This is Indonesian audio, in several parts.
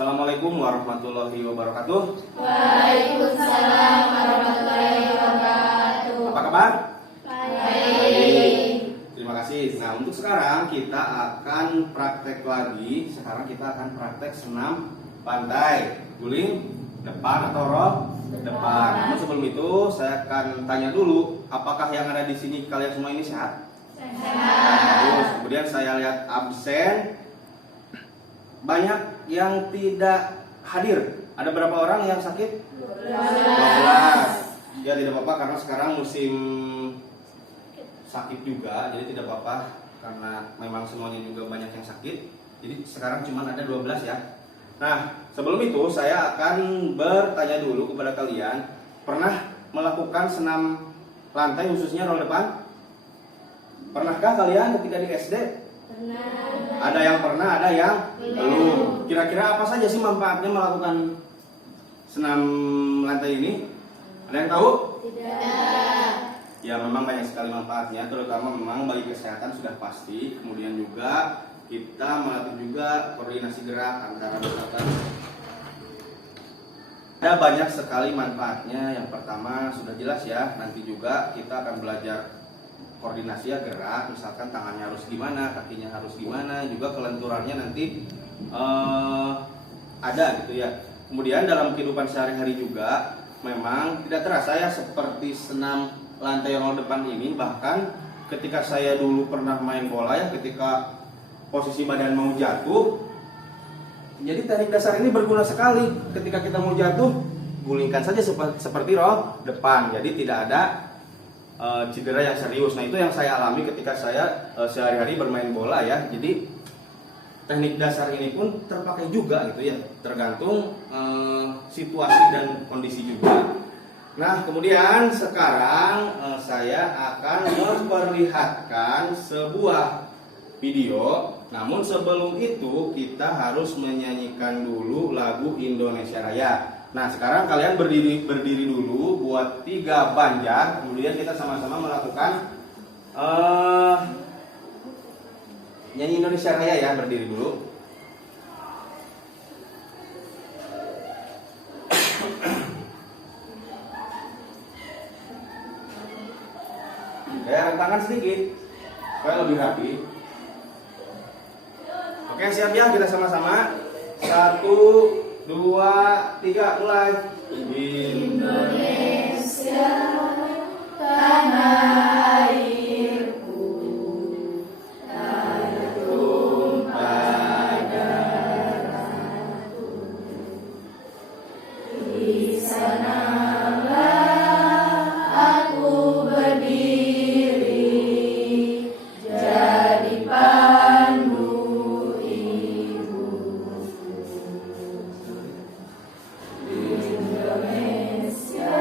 Assalamualaikum warahmatullahi wabarakatuh. Waalaikumsalam warahmatullahi wabarakatuh. Apa kabar? Baik. Terima kasih. Nah, untuk sekarang kita akan praktek lagi. Sekarang kita akan praktek senam pantai. Guling depan atau roh depan. Namun sebelum itu saya akan tanya dulu, apakah yang ada di sini kalian semua ini sehat? Terus kemudian saya lihat absen, banyak yang tidak hadir. Ada berapa orang yang sakit? 12. Ya tidak apa-apa karena sekarang musim sakit juga, jadi tidak apa-apa karena memang semuanya juga banyak yang sakit. Jadi sekarang cuma ada 12 ya. Nah, sebelum itu saya akan bertanya dulu kepada kalian, pernah melakukan senam lantai khususnya roll depan? Pernahkah kalian ketika di SD? Pernah. Ada yang pernah, ada yang belum. Kira-kira apa saja sih manfaatnya melakukan senam lantai ini? Ada yang tahu? Tidak. Ya memang banyak sekali manfaatnya, terutama memang bagi kesehatan sudah pasti. Kemudian juga kita melatih juga koordinasi gerak antara misalkan. Ada banyak sekali manfaatnya. Yang pertama sudah jelas ya, nanti juga kita akan belajar koordinasi ya, gerak, misalkan tangannya harus gimana, kakinya harus gimana, juga kelenturannya nanti ada gitu ya. Kemudian dalam kehidupan sehari-hari juga memang tidak terasa ya seperti senam lantai roll depan ini. Bahkan ketika saya dulu pernah main bola ya, ketika posisi badan mau jatuh, jadi teknik dasar ini berguna sekali. Ketika kita mau jatuh, gulingkan saja seperti roll depan, jadi tidak ada cedera yang serius. Nah itu yang saya alami ketika saya sehari-hari bermain bola ya. Jadi teknik dasar ini pun terpakai juga gitu ya, tergantung situasi dan kondisi juga. Nah kemudian sekarang saya akan memperlihatkan sebuah video. Namun sebelum itu kita harus menyanyikan dulu lagu Indonesia Raya. Nah sekarang kalian berdiri dulu buat 3 banjar. Kemudian kita sama-sama melakukan nyanyi Indonesia Raya ya. Berdiri dulu. Ya, tangan sedikit supaya lebih rapi. Oke siap ya, kita sama-sama. 1, 2, 3, mulai. Indonesia tanah airku, tanah tumpah darahku. Di sanalah aku berdiri, jadi pandu ibu. Indonesia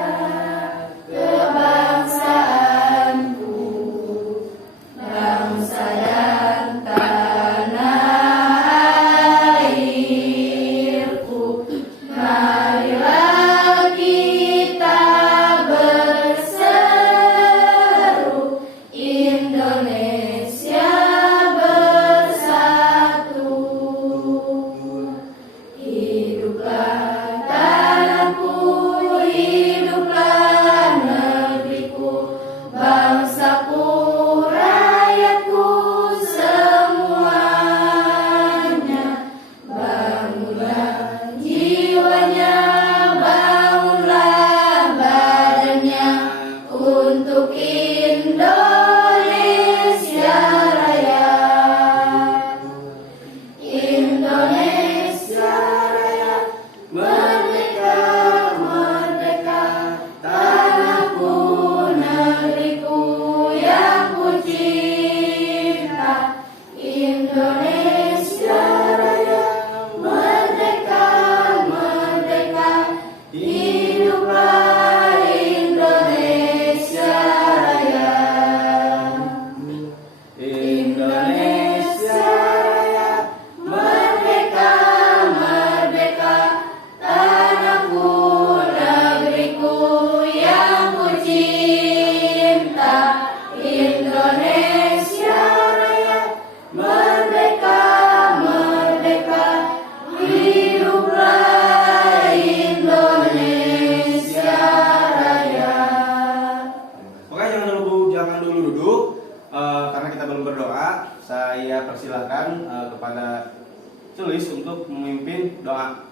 tulis untuk memimpin doa.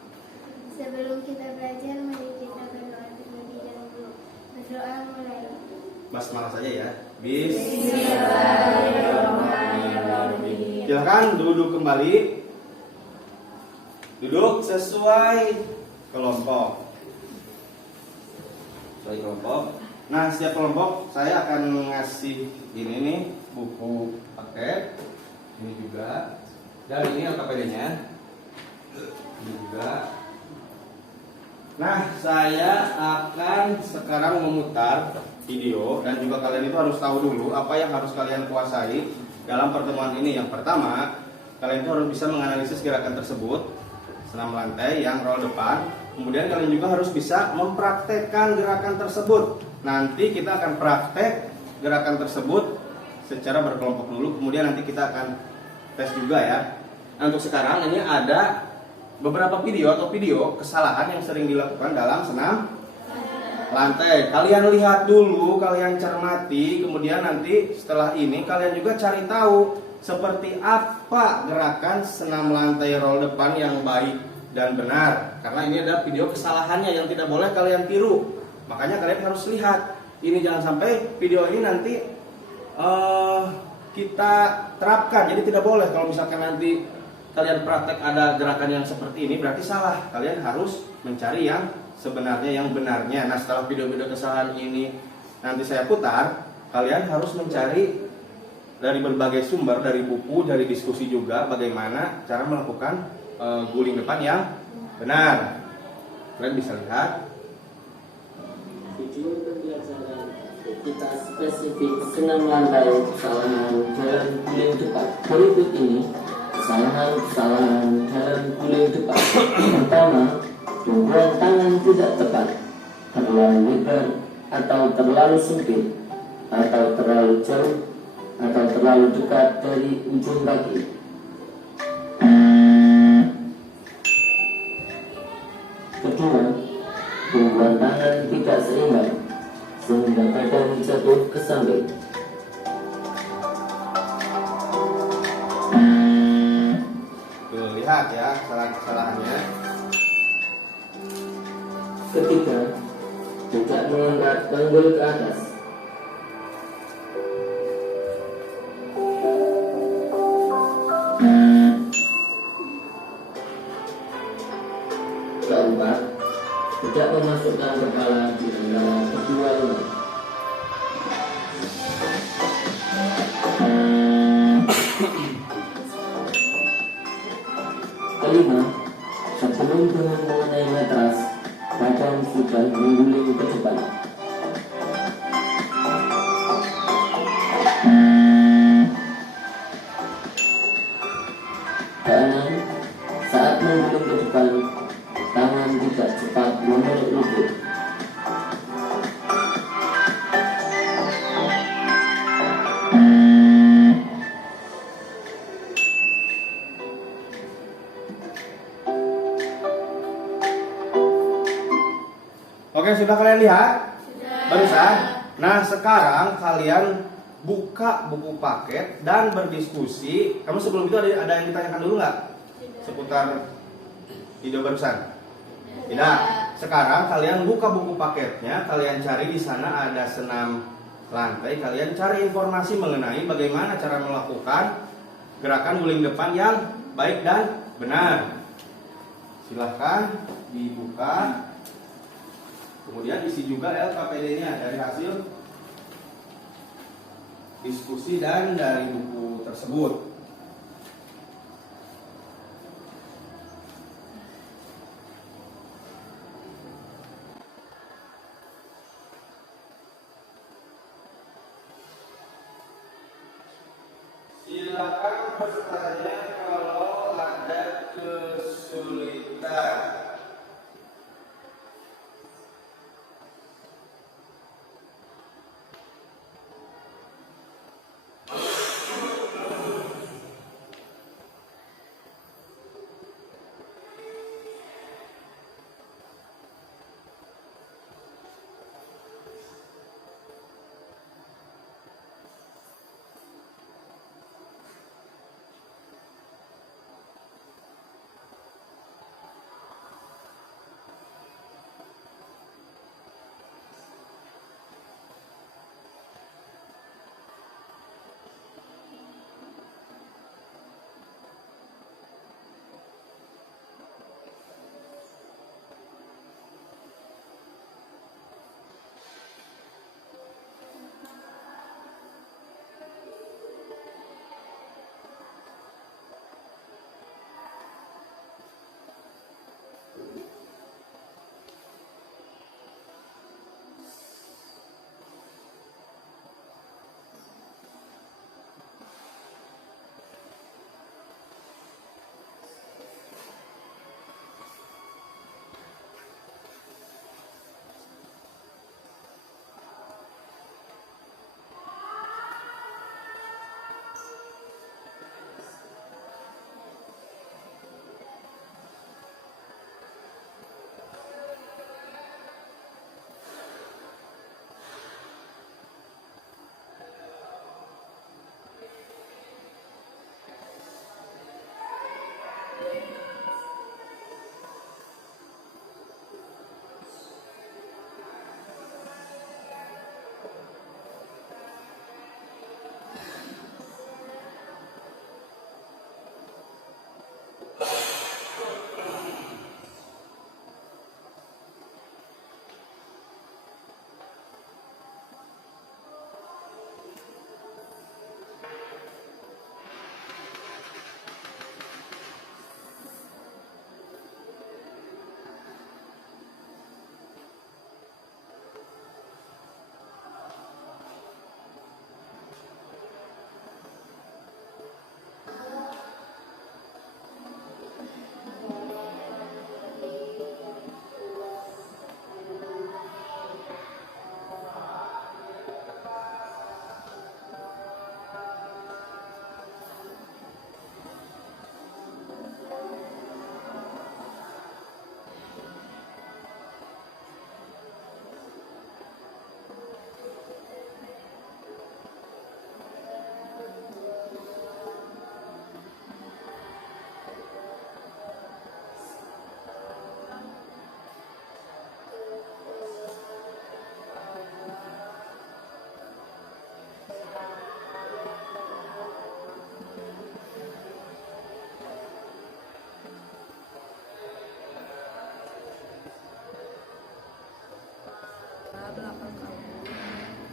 Sebelum kita belajar, mari kita berdoa terlebih dahulu. Berdoa mulai. Basmalah saja ya. Bis. Bismillahirrahmanirrahim. Silakan duduk kembali. Duduk sesuai kelompok. Sesuai kelompok. Nah, setiap kelompok saya akan ngasih ini nih buku paket. Ini juga. Dan ini LKPD-nya. Ini juga. Nah, saya akan sekarang memutar video dan juga kalian itu harus tahu dulu apa yang harus kalian kuasai dalam pertemuan ini. Yang pertama, kalian itu harus bisa menganalisis gerakan tersebut, senam lantai yang roll depan. Kemudian kalian juga harus bisa mempraktekkan gerakan tersebut. Nanti kita akan praktek gerakan tersebut secara berkelompok dulu, kemudian nanti kita akan tes juga ya. Nah, untuk sekarang ini ada beberapa video kesalahan yang sering dilakukan dalam senam lantai. Kalian lihat dulu, kalian cermati, kemudian nanti setelah ini kalian juga cari tahu seperti apa gerakan senam lantai roll depan yang baik dan benar. Karena ini ada video kesalahannya yang tidak boleh kalian tiru. Makanya kalian harus lihat. Ini jangan sampai video ini nanti kita terapkan. Jadi tidak boleh kalau misalkan nanti kalian praktek ada gerakan yang seperti ini, berarti salah. Kalian harus mencari yang sebenarnya, yang benarnya. Nah, setelah video-video kesalahan ini nanti saya putar, kalian harus mencari dari berbagai sumber, dari buku, dari diskusi juga, bagaimana cara melakukan guling depan yang benar. Kalian bisa lihat video pembelajaran kita spesifik senam lantai kesalahan jalan guling depan. Berikut ini kesalahan jalan guling depan. Pertama, tumpuan tangan tidak tepat, terlalu lebar atau terlalu sempit, atau terlalu jauh, atau terlalu dekat dari ujung kaki. Kedua, tumpuan tangan tidak seimbang sehingga badan jatuh ke samping. tuh, lihat ya kesalahan-kesalahannya. Ketiga, tidak mengangkat panggul ke atas. Keempat, tidak memasukkan kepala di antara kedua lengan. Kelima, sebelum dengan mengenai matras, badan sudah mengguling ke depan. Keenam, saat mengguling ke depan, tangan tidak cepat memeluk lutut. Oke, sudah kalian lihat? Barusan. Nah, sekarang kalian buka buku paket dan berdiskusi. Kamu sebelum itu ada yang ditanyakan dulu nggak? Seputar video barusan? Tidak. Sekarang kalian buka buku paketnya, kalian cari di sana ada senam lantai, kalian cari informasi mengenai bagaimana cara melakukan gerakan guling depan yang baik dan benar. Silahkan dibuka. Kemudian isi juga LKPD-nya dari hasil diskusi dan dari buku tersebut. Silakan bertanya kalau ada kesulitan.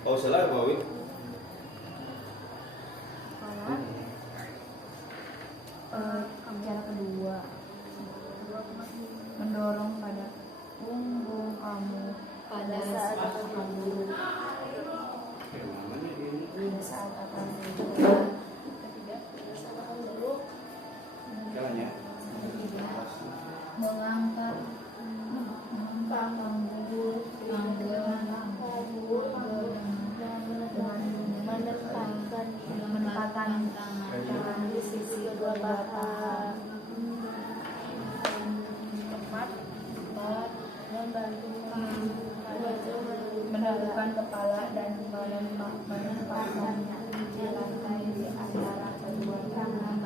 Oh, salah Pak Wi. Cara kedua, mendorong pada punggung kamu pada saat akan duduk. Pada saat akan duduk. Jalannya. Mengangkat menempatkan tangan di sisi kedua paha, menundukkan kepala dan menempatkannya di lantai di antara kedua tangan.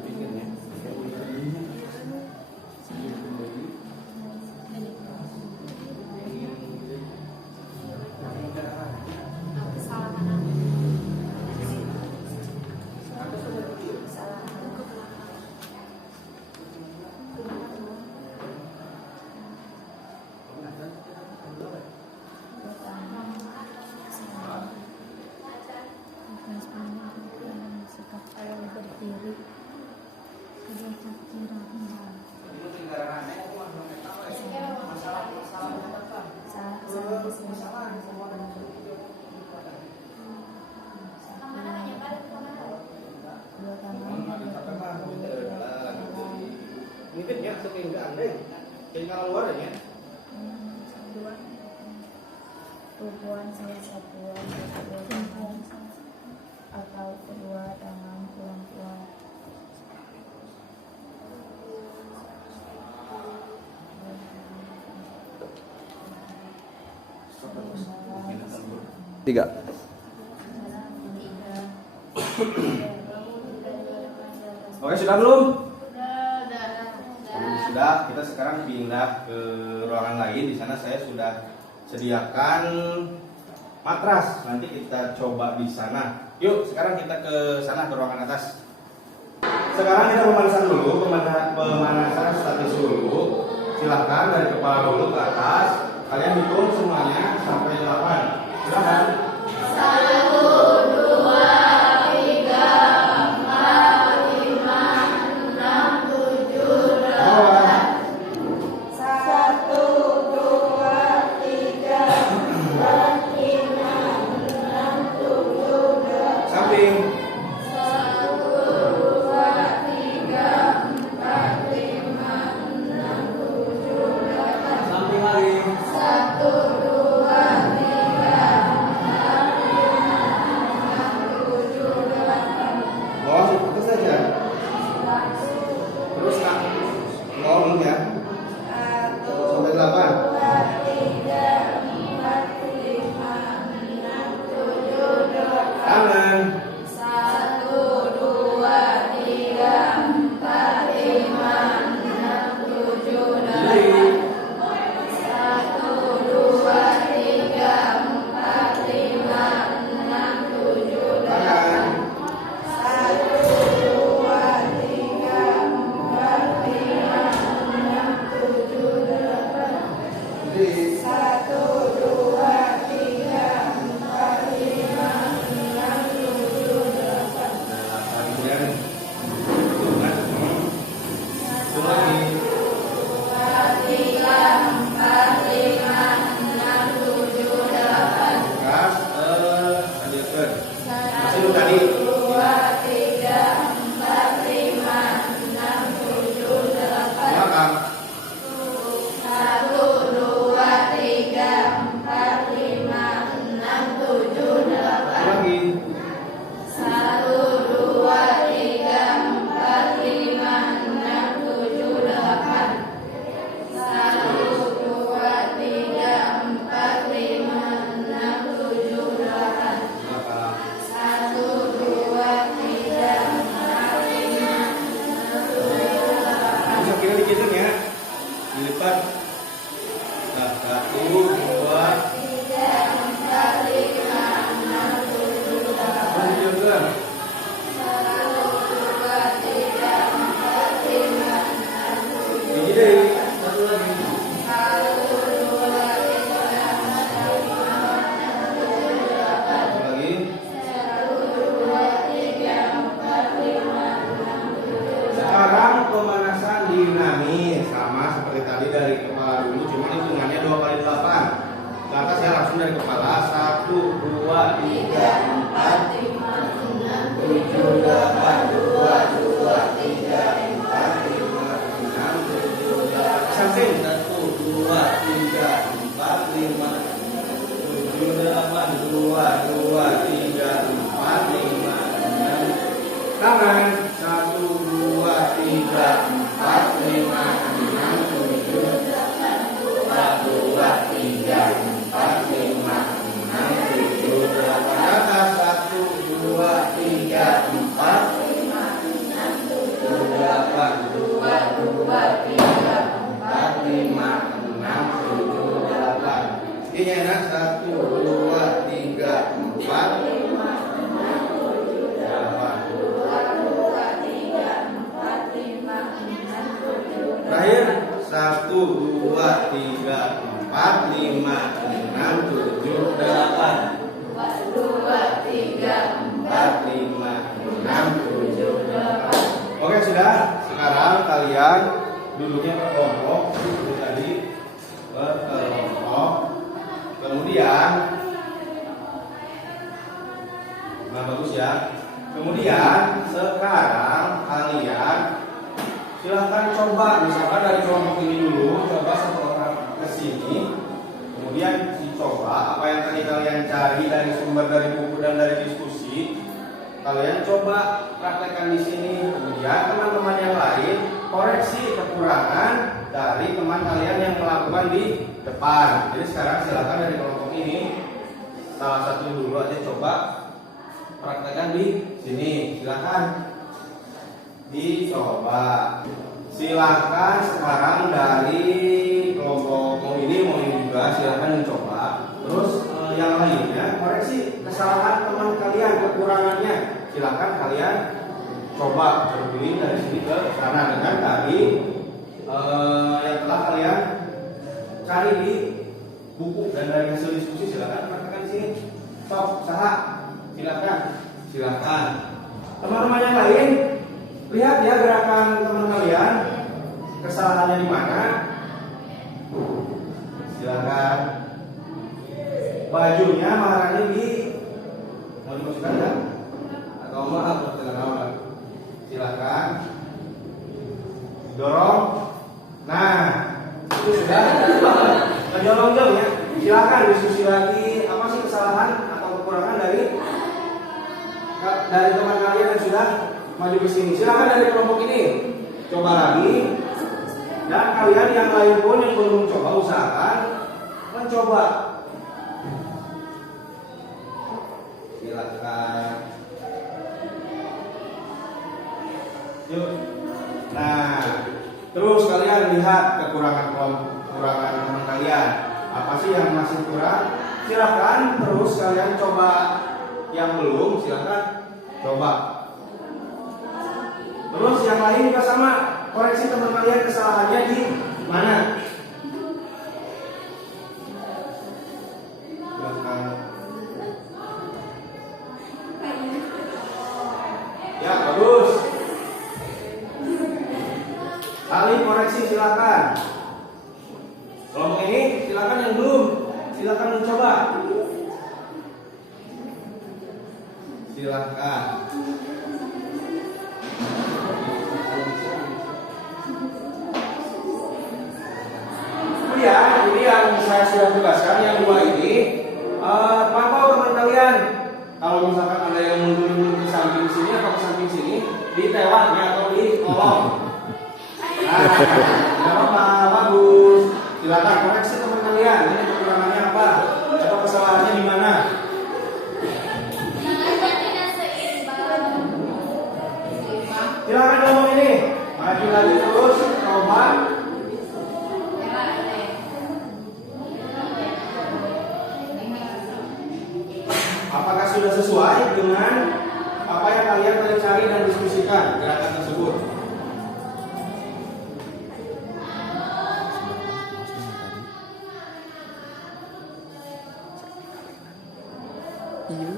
Bikinnya. Berdiri, kedua kaki rendah. Dua tangan Mungkin ya saking enggak andai. Tinggal luar ya. tumpuan salah satu atau kedua tangan pelan-pelan. Tiga. Oke, sudah belum? Sudah. Kita sekarang pindah ke ruangan lain. Di sana saya sudah sediakan matras. Nanti kita coba di sana. Yuk, sekarang kita ke sana, ke ruangan atas. Sekarang kita pemanasan dulu, pemanasan statis dulu. Silakan dari kepala dulu ke atas. Kalian hitung semuanya sampai 8. Silakan. 1, 2, 3, 4, 5, 6, 7, 8. dinamis sama seperti tadi dari kepala dulu, cuma hitungannya 2 kali 8. Maka saya langsung dari kepala 1, 2, 3, 4, 5, 6, 7, 8, 2, 2, 3, 4, 5, 6, 7, 8. Samping 1, 2, 3, 4, 5, 7, 8, 2, 2, 3, 4, 5, 6. Tangan 1, 2, 3, 4, 5, 6, 7, 8, 2, 3, 4, 5, 6, 7, 8. Atas 1, 2, 3, 4, 5, 6, 7, 8, 2, 2, 3, 4, 5, 6, 7, 8. Ini enak 1, 2, 3, 4, 5, 6, 7, 8. Terakhir 1, 2, 3, 4, 5, 6, 7, 8. 2, 3, 4, 5, 6, 7, 8. Oke sudah. Sekarang kalian duduknya berkelompok seperti tadi, berkelompok. Kemudian, nah bagus ya. Kemudian sekarang kalian silahkan coba, misalkan dari kelompok ini dulu, coba satu orang ke sini, kemudian dicoba apa yang tadi kalian cari dari sumber dari buku dan dari diskusi, kalian coba praktekkan di sini. Kemudian teman-teman yang lain koreksi kekurangan dari teman kalian yang melakukan di depan. Jadi sekarang silahkan dari kelompok ini salah satu dulu aja coba praktekkan di sini, silahkan. Dicoba. Silahkan sekarang dari kelompok mau ini juga silahkan mencoba. Terus yang lainnya koreksi kesalahan teman kalian, kekurangannya. Silahkan kalian coba berpilih dari sini ke sana dengan tadi yang telah kalian cari di buku dan dari hasil diskusi. Silahkan praktekkan di sini. Stop, usaha. Silahkan. Teman-teman yang lain, lihat ya gerakan teman kalian, kesalahannya di mana. Silakan. Bajunya maharanya mau dimasukkan ya? Atau maaf bertenang. Silakan. Dorong. Nah, itu sudah. Dorong jauh ya. Silakan diskusi lagi. Apa sih kesalahan atau kekurangan dari teman kalian yang sudah maju ke sini? Silakan dari kelompok ini coba lagi, dan kalian yang lain pun yang belum coba usahakan mencoba. Silakan. Yuk. Nah, terus kalian lihat kekurangan teman kalian. Apa sih yang masih kurang? Silakan terus kalian coba. Yang belum silakan coba. Terus yang lain juga sama, koreksi teman kalian kesalahannya di mana. Silakan. Ya bagus. Saling koreksi silakan. Kelompok ini silakan yang belum, silakan mencoba. Silakan. Kemudian ini yang saya sudah tugaskan, yang dua ini pantau teman kalian. Kalau misalkan ada yang mundur ke samping sini atau ke samping sini, ditewaknya atau ditolong. Nah, apa bagus. Silakan koreksi teman kalian. Ini kekurangannya apa? Atau kesalahannya di mana? Silakan ngomong ini. Maju lagi terus, coba. Apakah sudah sesuai dengan apa yang kalian tadi cari dan diskusikan gerakan tersebut? Iya.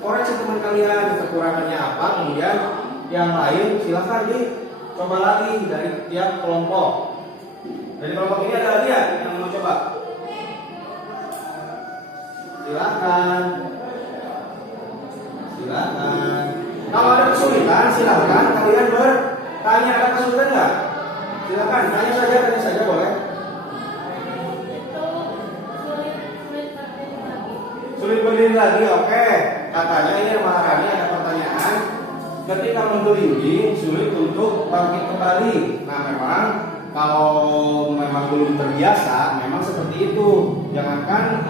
koreksi teman kalian kekurangannya apa, kemudian yang lain silahkan dicoba lagi dari tiap kelompok. Dari kelompok ini ada lagi ya yang mau coba? Silahkan. Silahkan. Kalau ada kesulitan silahkan kalian bertanya. Ada kesulitan nggak? Silahkan tanya saja boleh. Sulit berdiri lagi, oke. Katanya ini Maharani ada pertanyaan. Ketika berdiri sulit untuk bangkit kembali. Nah memang kalau memang belum terbiasa, memang seperti itu. Jangankan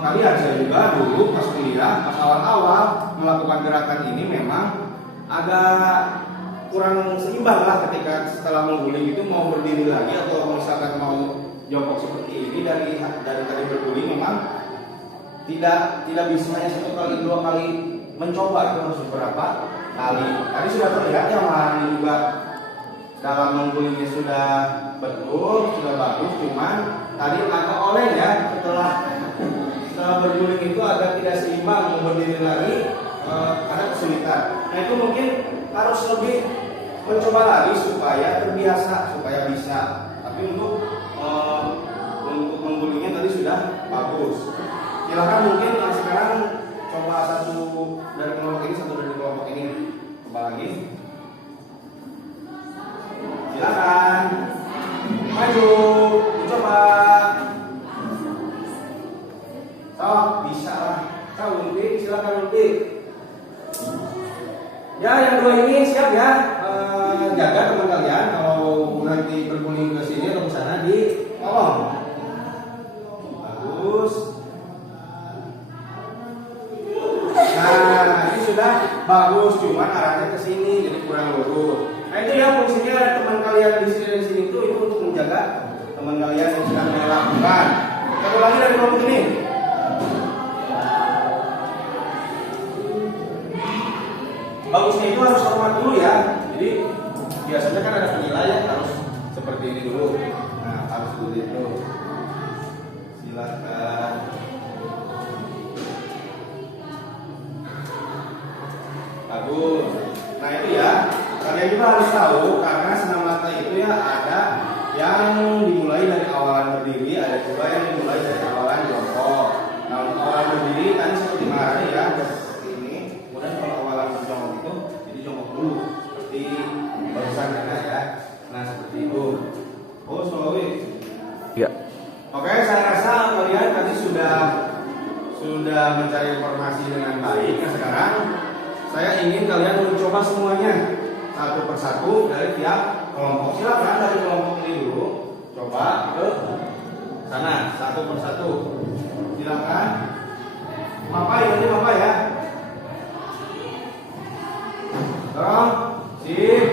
kalian, saya juga dulu pas kuliah, pas awal-awal melakukan gerakan ini memang agak kurang seimbang lah ketika setelah mengguling itu mau berdiri lagi atau misalkan mau jongkok seperti ini dari tadi berguling memang tidak bisa hanya 1 kali 2 kali mencoba, itu harus beberapa kali. Tadi sudah terlihat ya Maharani juga dalam menggulingnya sudah betul, sudah bagus, cuman tadi agak oleng ya setelah berguling itu agak tidak seimbang, mau berdiri lagi ada kesulitan. Nah itu mungkin harus lebih mencoba lagi supaya terbiasa, supaya bisa. Tapi untuk menggulingnya tadi sudah bagus. Silakan mungkin yang sekarang coba satu dari kelompok ini, satu dari kelompok ini. Coba lagi. Silakan. Maju, coba. Oh, bisa lah. Kau Ulfi, silakan Ulfi. Ya, yang 2 ini siap ya. Jaga teman kalian kalau nanti berguling ke sini atau ke sana di tolong. Bagus. Nah, ini sudah bagus, cuman arahnya ke sini jadi kurang lurus. Nah, itu ya fungsinya teman kalian di sini dan sini itu untuk menjaga teman kalian yang sedang melakukan. Satu lagi dari kelompok ini. Bagusnya itu harus hormat dulu ya. Jadi biasanya kan ada penilaian harus seperti ini dulu. Nah, harus dulu itu. Silakan. Bagus. Nah itu ya, kalian juga harus tahu karena senam lantai itu ya ada yang dimulai dari awalan berdiri, ada juga yang dimulai dari awalan jongkok. Nah untuk awalan berdiri tadi seperti Maharani ya, seperti ini. Kemudian kalau awalan berjongkok itu jadi jongkok dulu, seperti barusan ya. Nah seperti itu. Oh Sulawi. Ya. Oke, saya rasa kalian tadi sudah mencari informasi dengan baik. Nah sekarang saya ingin kalian mencoba semuanya satu persatu dari tiap kelompok. Silakan dari kelompok ini dulu, coba ke sana satu persatu. Silakan. Mapa ya. Dorong, sip,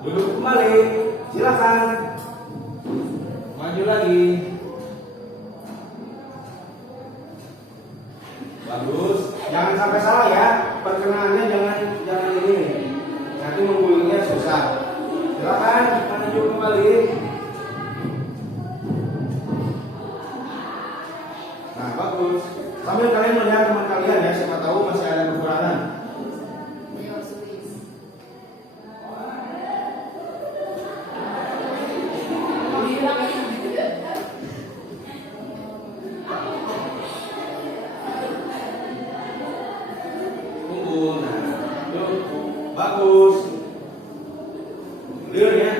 duduk kembali. Silakan. Maju lagi. Bagus. Jangan sampai salah ya. Perkenalannya jangan ini. Nanti menggulingnya susah. Silakan maju kembali. Nah, bagus. Sambil kalian melihat teman kalian ya, siapa tahu masih ada kekurangan. Bagus. Clear ya.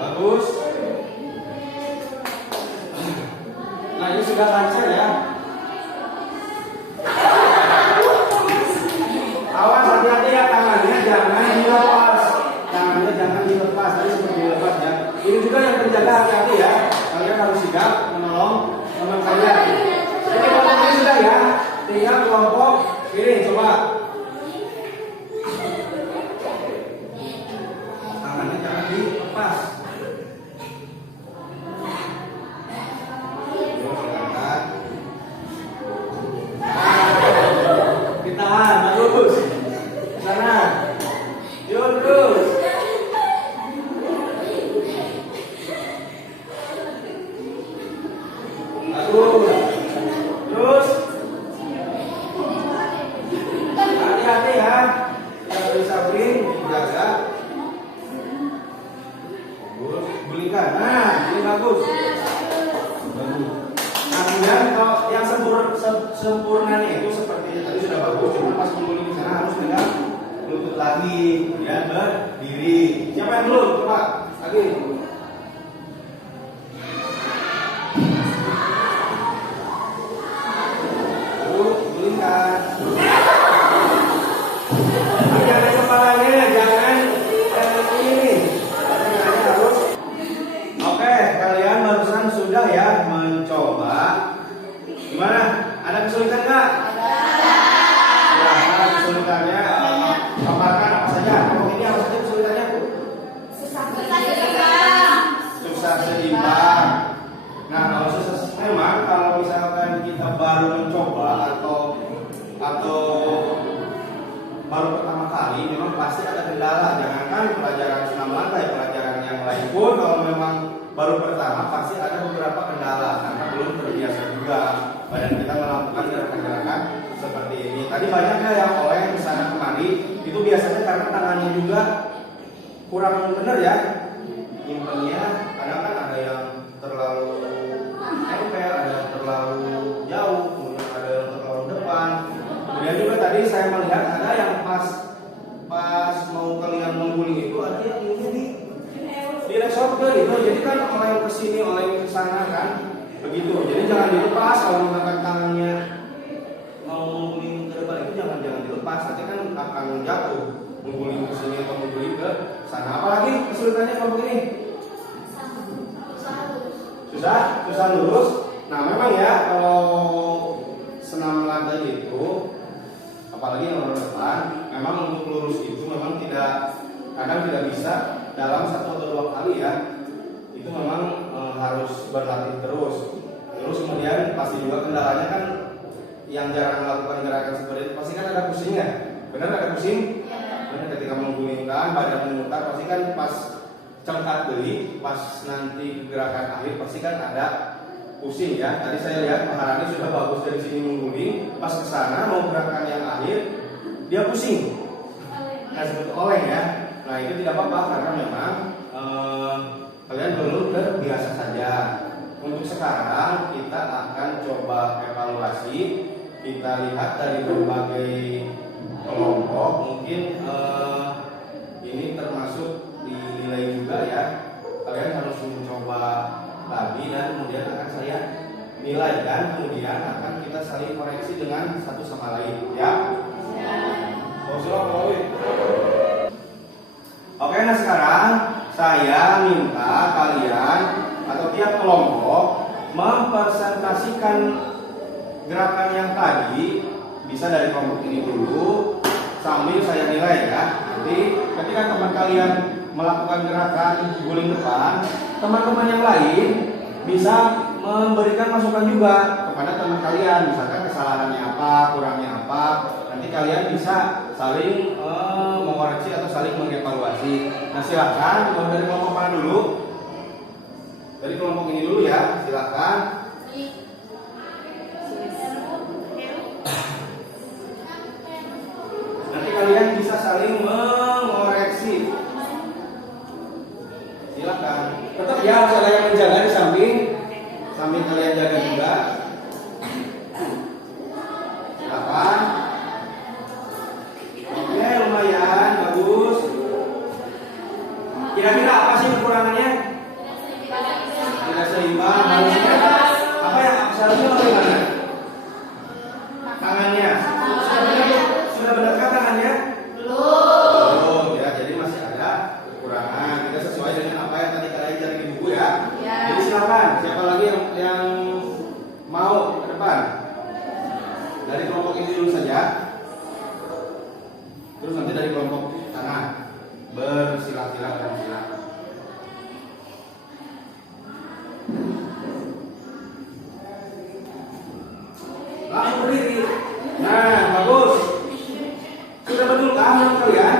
Bagus. Nah ini sudah lancar ya. Awas hati-hati ya, tangannya jangan dilepas. Tangannya jangan dilepas. Tadi seperti dilepas ya. Ini juga yang terjaga, hati-hati ya. Kalian harus sigap menolong teman kalian. Ini kelompok ini sudah ya. Tinggal kelompok ini coba. Tangannya jangan dilepas. Silakan. kemudian kalau yang sempurnanya itu seperti tadi sudah bagus, cuma pas mengguling di sana harus pegang lutut lagi, kemudian berdiri. Siapa yang belum? Coba lagi. Gulingkan. Jangan kepalanya, jangan ini. Tangannya harus. Oke, kalian barusan sudah ya mencoba. Gimana? Ada kesulitan nggak? Ada kesulitannya. Paparkan apa saja? Kalau ini apa saja kesulitannya? Susah seimbang. Nah, kalau susah memang kalau misalkan kita baru mencoba atau baru pertama kali, memang pasti ada kendala. Jangankan pelajaran senam lantai, pelajaran yang lain pun kalau memang baru pertama pasti ada beberapa kendala karena belum terbiasa juga badan kita melakukan gerakan-gerakan seperti ini. Tadi banyaknya yang oleh ke sana kemari, itu biasanya karena tangannya juga kurang benar ya nyimpennya. Kadang kan ada yang terlalu nempel, ada yang terlalu jauh, kemudian ada yang terlalu depan. Kemudian juga tadi saya melihat ada yang pas mau kalian mengguling itu ada yang ini di resort gitu. Jadi kan oleh ke sini, oleh ke sana kan. Begitu. Jadi jangan dilepas kalau menggunakan tangannya mau mengguling ke depan itu jangan dilepas. Nanti kan akan jatuh mengguling ke sini atau mengguling ke sana. Apalagi kesulitannya kalau begini. Susah lurus. Nah, memang ya kalau senam lantai itu apalagi yang nomor depan, memang untuk lurus itu memang kadang tidak bisa dalam 1 atau 2 kali ya. Itu memang harus berlatih terus. Terus kemudian pasti juga kendalanya kan yang jarang melakukan gerakan seperti itu pasti kan ada pusingnya. Benar ada pusing? Benar, ketika menggulingkan badan memutar pasti kan pas cengkat beli, pas nanti gerakan akhir pasti kan ada pusing ya. Tadi saya lihat Maharani sudah bagus dari sini mengguling, pas ke sana mau gerakan yang akhir dia pusing. Nah, sebut oleng ya. Nah, itu tidak apa-apa karena memang kalian belum terbiasa saja. Untuk sekarang kita akan coba evaluasi. Kita lihat dari berbagai kelompok, mungkin ini termasuk dinilai juga ya. Kalian harus mencoba lagi dan kemudian akan saya nilai dan kemudian akan kita saling koreksi dengan satu sama lain ya. Oke, nah sekarang saya minta kalian atau tiap kelompok mempresentasikan gerakan yang tadi, bisa dari kelompok ini dulu sambil saya nilai ya. Nanti ketika teman kalian melakukan gerakan guling depan, teman-teman yang lain bisa memberikan masukan juga kepada teman kalian, misalkan kesalahannya apa, kurangnya apa. Nanti kalian bisa saling mengoreksi atau saling mengevaluasi. Nah, silakan dari kelompok mana dulu? Dari kelompok ini dulu ya, silakan. Nanti kalian bisa saling mengoreksi. Silakan. Tetap ya harus ada yang menjaga di samping, sambil kalian jaga juga. Silakan. Oke, lumayan bagus. Kira-kira apa sih kekurangannya? Tidak seimbang. Harusnya apa yang seharusnya bagaimana? Tangannya. Sudah benarkah tangannya? Belum. Ya, jadi masih ada kekurangan. Kita sesuai dengan apa yang tadi kalian cari di buku ya. Jadi silakan. Siapa lagi yang mau ke depan? Dari kelompok ini dulu saja. Terus nanti dari kelompok sana bersilah-silah dan silah. Langsung berdiri. Nah, bagus. Sudah betul kah menurut kalian?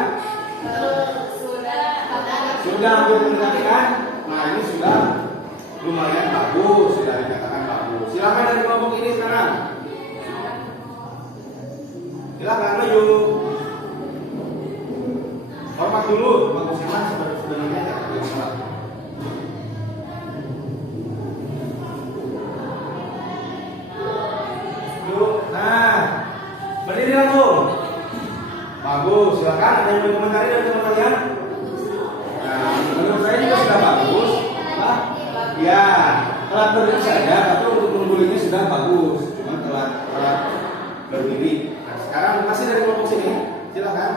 Sudah hampir mendekati kan? Nah, ini sudah lumayan bagus, sudah dikatakan bagus. Silakan dari kelompok ini sekarang. Silakan maju. Hormat dulu, bagusnya mas sebenarnya ya. lihat tuh. Bagus, silakan ada yang mau komentari dari teman kalian. Nah, menurut saya juga sudah bagus. Hah? Ya, telat berdiri saja, tapi untuk menggulingnya sudah bagus. Cuma telat berdiri. Nah, sekarang masih dari kelompok sini, silakan.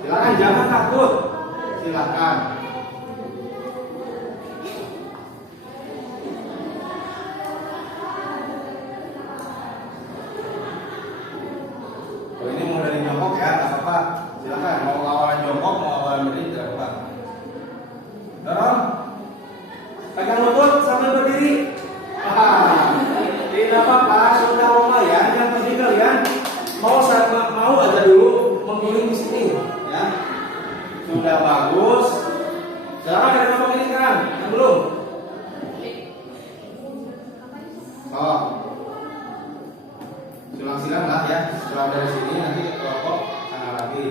Silakan, jangan takut. Silakan. Oh, ini mau dari jongkok ya, nggak apa-apa. Silakan, mau awalan jongkok, mau awalan berdiri, tidak apa-apa. Dorong. Pegang lutut sambil berdiri. Tidak apa-apa, sudah lumayan. Yang penting kalian mau aja dulu mengguling di sini, ya. Sudah bagus. Silakan dari kelompok ini sekarang, yang belum. Oh, silang-silang lah ya. Setelah dari sini nanti ke kelompok sana lagi.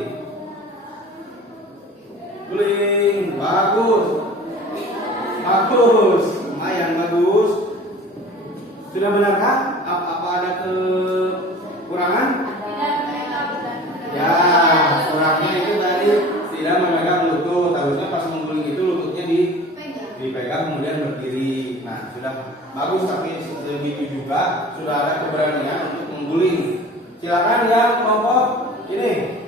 Guling, bagus. Bagus, lumayan bagus. Sudah benarkah? Apa ada kekurangan? Ya, kurangnya itu tadi tidak memegang lutut. Harusnya pas mengguling itu lututnya dipegang kemudian berdiri. Nah, sudah bagus, tapi segitu juga sudah ada keberanian untuk mengguling. Silakan yang kelompok ini.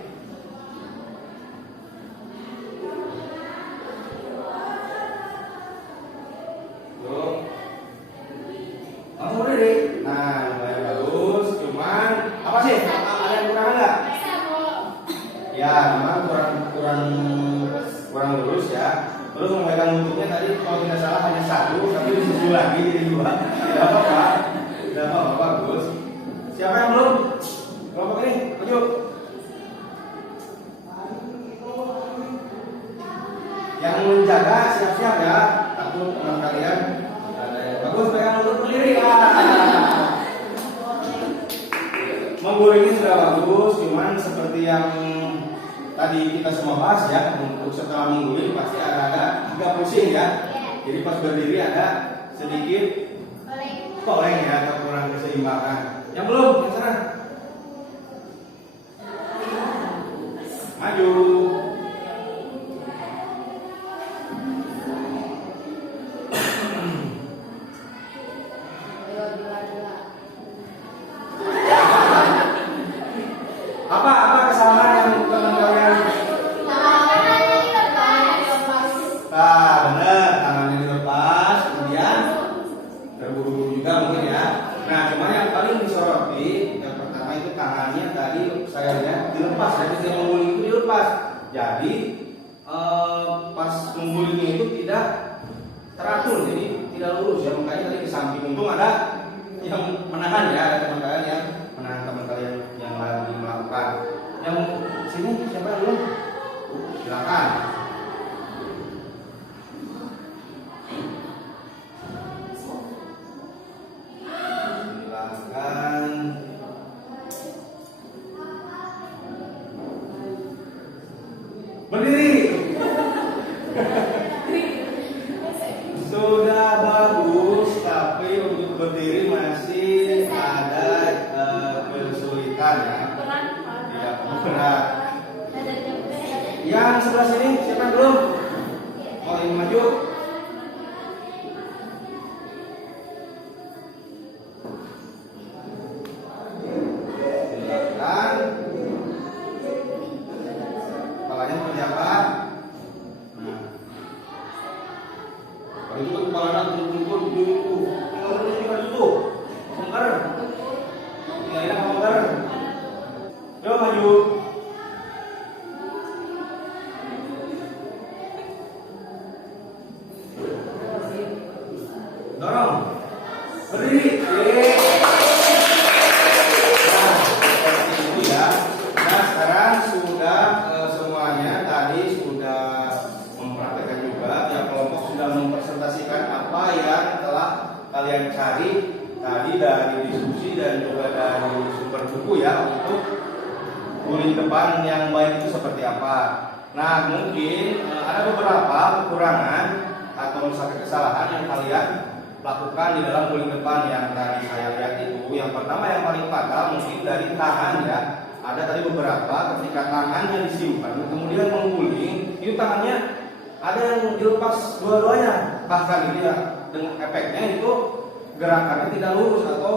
Langsung berdiri. Nah, lumayan bagus. Cuman apa sih? Ada yang kurang nggak? Ya, memang kurang lurus ya. Terus memegang lututnya tadi kalau tidak salah hanya satu, tapi disusul lagi jadi dua. Tidak apa-apa. Tidak apa-apa, bagus. Siapa yang belum? Kelompok ini, maju. Yang menjaga siap-siap ya. Takut teman kalian. Bagus, pegang lutut berdiri. Menggulingnya sudah bagus, cuman seperti yang tadi kita semua bahas ya, untuk setelah mengguling pasti agak pusing ya. Jadi pas berdiri ada sedikit koleng ya, atau kurang keseimbangan. Yang belum, yang sana. Maju. Apa kesalahan yang teman kalian? Nah, benar, tangannya dilepas, kemudian terburu-buru juga mungkin ya. Nah, cuma yang paling disoroti yang pertama itu tangannya tadi saya lihat dilepas, jadi dia mengguling itu dilepas. Jadi pas menggulingnya itu tidak teratur, jadi tidak lurus ya. Makanya tadi di samping untung ada yang menahan ya, ada teman kalian yang menahan teman kalian yang lagi melakukan. Yang sini siapa dulu? Silakan. Silakan. Berdiri. Sudah bagus, tapi untuk berdiri masih ada kesulitan ya. Tidak berat. Yang sebelah sini siapa yang belum? Mau ingin maju? Silakan. Kepalanya seperti apa? Nah, kalau itu kepalanya kumpul itu, tinggal menunjukkan itu, bongkar, tinggal enak bongkar. Coba maju. Dorong. Berdiri. Nah, seperti itu ya. Nah, sekarang sudah semuanya tadi sudah mempraktekkan juga. Tiap kelompok sudah mempresentasikan apa yang telah kalian cari tadi dari diskusi dan juga dari sumber buku ya, untuk guling depan yang baik itu seperti apa. Nah, mungkin ada beberapa kekurangan atau misalkan kesalahan yang kalian lakukan di dalam guling depan yang tadi saya lihat itu. Yang pertama yang paling fatal mungkin dari tangan ya, apa? Ketika tangannya disimpan, kemudian mengguling, itu tangannya ada yang dilepas dua-duanya. Bahkan itu ya, dengan efeknya itu gerakannya tidak lurus atau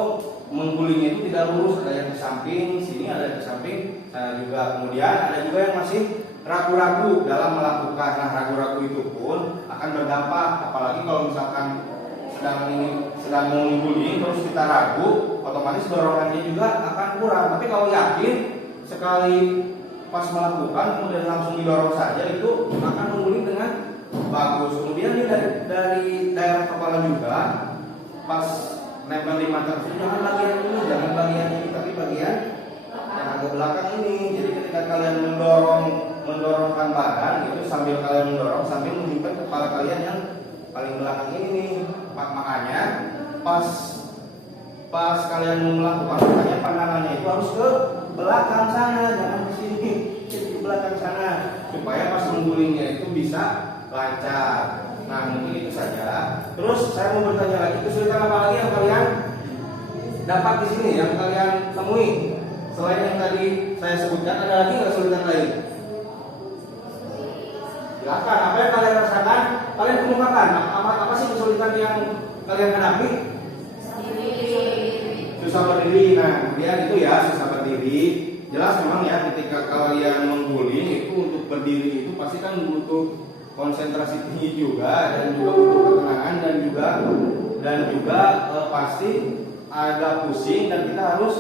menggulingnya itu tidak lurus. Ada yang di samping sini, ada yang di samping sana juga. Kemudian ada juga yang masih ragu-ragu dalam melakukan. Nah, ragu-ragu itu pun akan berdampak. Apalagi kalau misalkan sedang mengguling terus kita ragu, otomatis dorongannya juga akan kurang. Tapi kalau yakin sekali pas melakukan kemudian langsung didorong saja, itu akan mengguling dengan bagus. Kemudian ini dari daerah kepala juga pas nempel di mata, jangan bagian ini, jangan bagian ini, tapi bagian yang agak belakang ini. Jadi ketika kalian mendorongkan badan itu sambil kalian mendorong sambil menyimpan kepala kalian yang paling belakang ini nih. Makanya pas kalian melakukan, makanya pandangannya itu harus ke belakang sana, jangan ke sini, ke belakang sana, supaya pas menggulingnya itu bisa lancar. Nah, mungkin itu saja. Terus saya mau bertanya lagi, kesulitan apa lagi yang kalian dapat di sini, yang kalian temui selain yang tadi saya sebutkan? Ada lagi nggak kesulitan lain? Silakan, apa yang kalian rasakan? Kalian kemukakan. Apa sih kesulitan yang kalian hadapi? Susah berdiri. Nah, kemudian itu ya, susah berdiri. Jelas memang ya, ketika kalian mengguling itu untuk berdiri itu pasti kan butuh konsentrasi tinggi juga, dan juga butuh ketenangan, dan juga pasti agak pusing, dan kita harus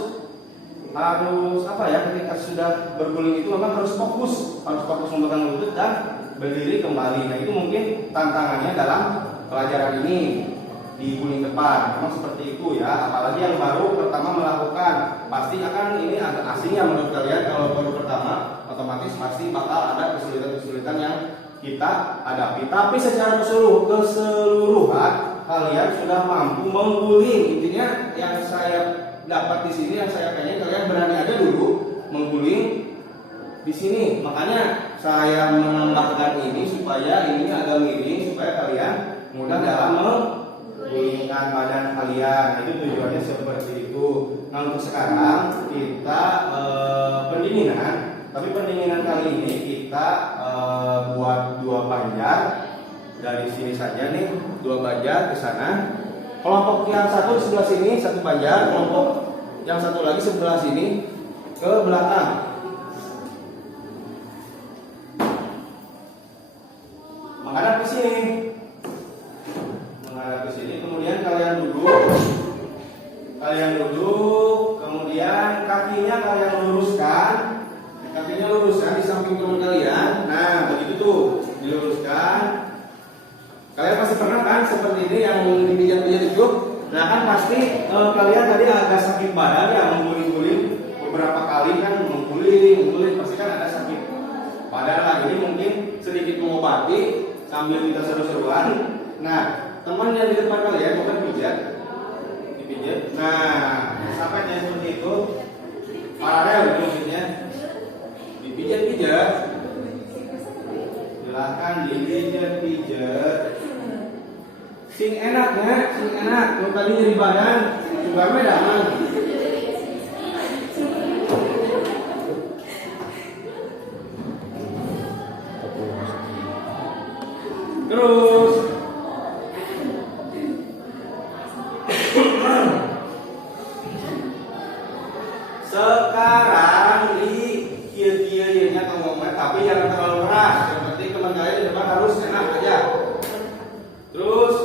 apa ya, ketika sudah berguling itu memang harus fokus memegang lutut dan berdiri kembali. Nah, itu mungkin tantangannya dalam pelajaran ini di guling depan. Memang seperti itu ya, apalagi yang baru pertama melakukan, pasti akan ini agak asing ya menurut kalian. Kalau baru pertama, otomatis pasti bakal ada kesulitan-kesulitan yang kita hadapi. Tapi secara keseluruhan kalian sudah mampu mengguling. Intinya yang saya dapat di sini, yang saya pengen kalian berani aja dulu mengguling di sini. Makanya saya menambahkan ini supaya ini agak miring, supaya kalian mudah dalam menggulingkan badan kalian. Itu tujuannya seperti itu. Nah, untuk sekarang kita pendinginan. Tapi pendinginan kali ini kita buat 2 banjar dari sini saja nih, 2 banjar ke sana. Kelompok yang satu di sebelah sini 1 banjar, kelompok yang satu lagi sebelah sini ke belakang. Menghadap ke sini. Kemudian kalian duduk, kemudian kakinya kalian luruskan. Kakinya luruskan di samping teman kalian. Nah, begitu tuh, diluruskan. Kalian pasti pernah kan seperti ini yang dipijat-pijat itu. Nah, kan pasti kalian tadi agak sakit badan ya, mengguling-guling beberapa kali kan, mengguling, pasti kan ada sakit badan lah. Jadi mungkin sedikit mengobati sambil kita seru-seruan. Nah, teman yang di depan kalian bukan dipijat. Nah, sampai seperti itu. Paralel maksudnya. Dipijat-pijat. Silahkan dipijat-pijat. Sing enaknya, sing enak. Kalau tadi nyeri badan, juga medan. Terus sekarang di kia-kia-nya ngomongnya, tapi jangan terlalu keras. Yang penting teman kalian di depan harus enak aja. Terus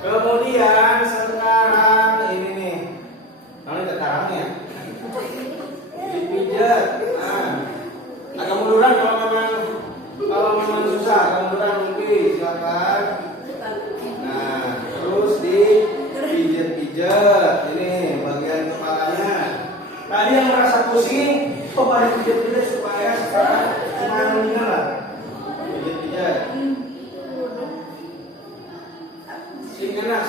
kemudian sekarang ini nih, namanya sekarang ya, dipijat. Nah, agak munduran kalau memang susah, agak munduran mungkin silakan. Nah, terus dipijat-pijat ini bagian kepalanya. Tadi yang merasa pusing, coba dipijat-pijat supaya sekarang semuanya lah. Pijat-pijat. Sing enak.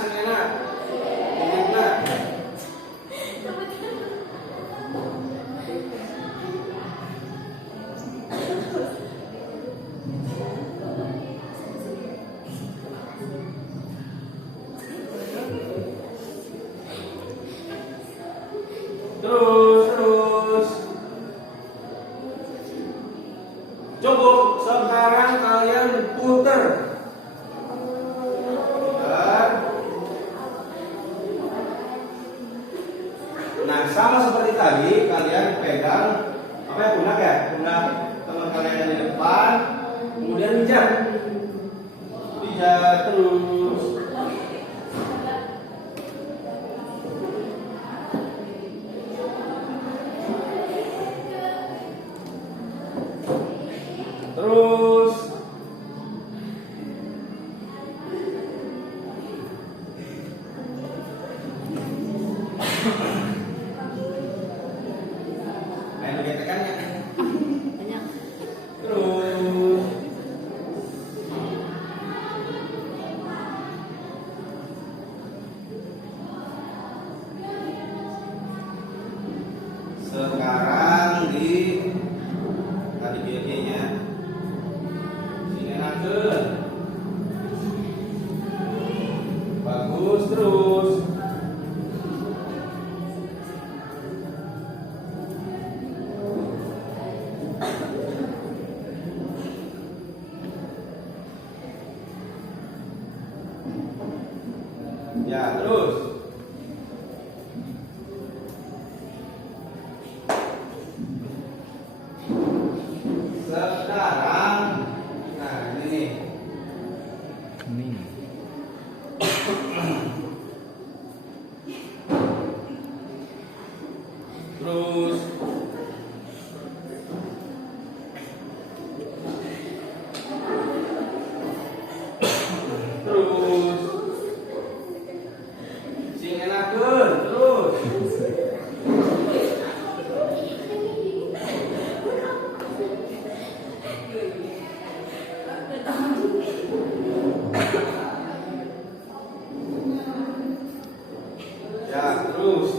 Nah, sama seperti tadi, kalian pegang apa ya, pundak ya? Pundak teman kalian yang di depan, kemudian pijat. Pijat terus. Terus main getekannya. Banyak. Terus sekarang di tadi biayanya sini naker. Bagus terus. Ya, terus. Sekarang, nah ini nih. Terus. Terus. Sing enakeun, terus. Ya, terus.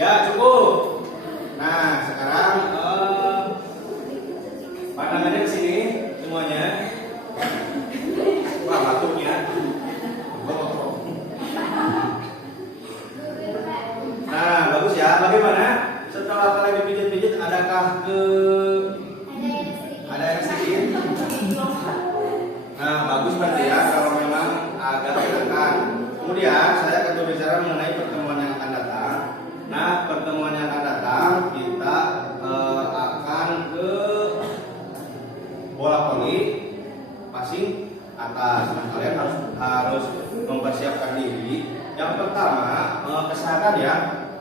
Ya, cukup. Nah, sekarang pandangannya ke sini semuanya. Wah, batuknya. Nah, bagus ya. Bagaimana? Setelah kalian dipijit-pijit, adakah ada yang sedikit? Nah, bagus berarti ya kalau memang agak enakan. Kemudian saya akan berbicara mengenai pertemuan yang akan datang. Nah, pertemuan yang akan datang kita akan ke bola voli passing atas. Nah, kalian harus mempersiapkan diri. Yang pertama, kesehatan ya.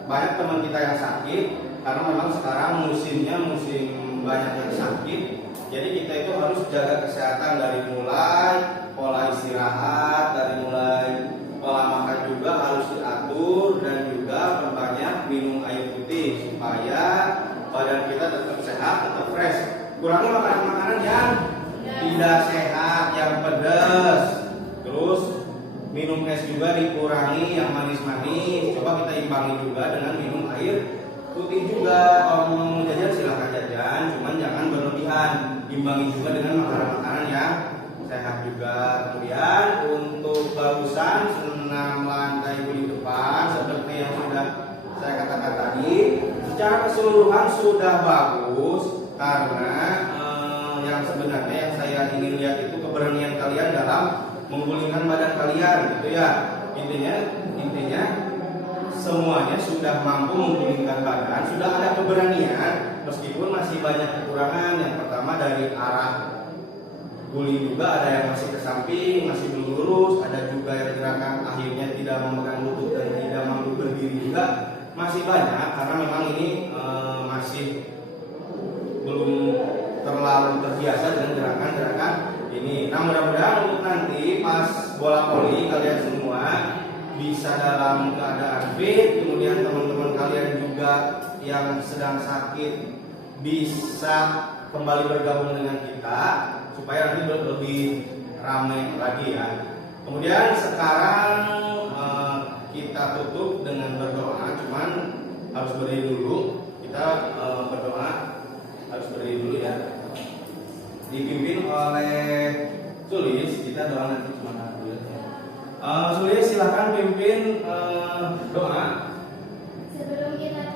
Banyak teman kita yang sakit karena memang sekarang musimnya musim banyak yang sakit. Jadi kita itu harus jaga kesehatan dari mulai pola istirahat, dari mulai pola makan juga harus diatur, dan juga perbanyak minum air putih supaya badan kita tetap sehat, tetap fresh. Kurangi makanan-makanan yang tidak sehat, yang pedas. Terus minum es juga dikurangi, yang manis-manis. Coba kita imbangi juga dengan minum air putih juga. Kalau mau jajan silahkan jajan, cuman jangan berlebihan. Imbangi juga dengan makanan-makanan yang sehat juga. Kemudian untuk bagusan senam lantai di depan seperti yang sudah saya katakan tadi, secara keseluruhan sudah bagus karena yang sebenarnya yang saya ingin lihat itu keberanian kalian dalam menggulingkan badan kalian, gitu ya. Intinya semuanya sudah mampu menggulingkan badan, sudah ada keberanian meskipun masih banyak kekurangan. Yang pertama dari arah guling juga ada yang masih ke samping, masih belum lurus, ada juga yang gerakan akhirnya tidak memegang lutut dan tidak mampu berdiri juga, masih banyak karena memang ini masih belum terlalu terbiasa dengan gerakan-gerakan ini. Nah, mudah-mudahan untuk nanti pas bola voli kalian semua bisa dalam keadaan fit, kemudian teman-teman kalian juga yang sedang sakit bisa kembali bergabung dengan kita supaya nanti lebih ramai lagi ya. Kemudian sekarang kita tutup dengan berdoa, cuman harus berdiri dulu. Kita berdoa harus berdiri dulu ya. Dipimpin oleh Sulis, kita doa nanti semangat dulu. Sulis silakan pimpin doa. Sebelum kita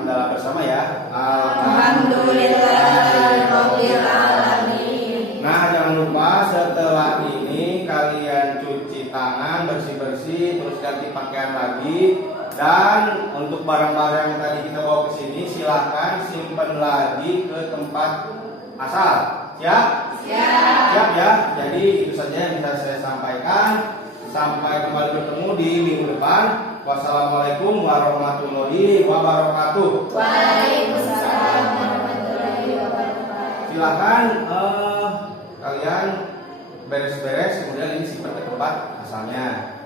Alhamdulillah bersama ya. Alhamdulillahirobbilalamin. Nah, jangan lupa setelah ini kalian cuci tangan bersih-bersih, terus ganti pakaian lagi. Dan untuk barang-barang yang tadi kita bawa ke sini, silahkan simpan lagi ke tempat asal. Siap? Siap ya. Jadi itu saja yang bisa saya sampaikan. Sampai kembali bertemu di minggu depan. Wassalamualaikum warahmatullahi wabarakatuh. Waalaikumsalam warahmatullahi wabarakatuh. Silakan kalian beres-beres kemudian ini simpan ke tempat asalnya.